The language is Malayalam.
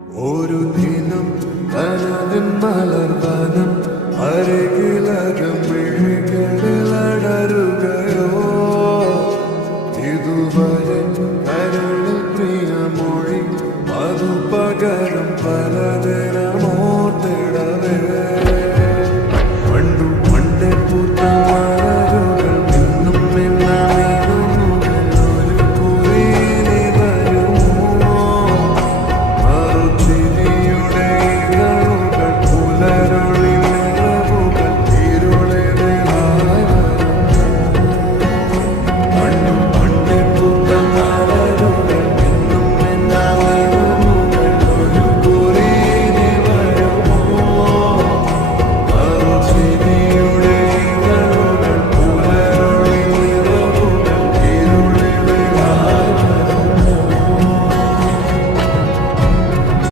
ഒരു ദിനം കനവിൻ മലർവനം അരകിലകം മിഴികളിലടരുകയോ ഇതുവരെ കരളിൽ പ്രിയമൊഴി അതു പകരം പലതേ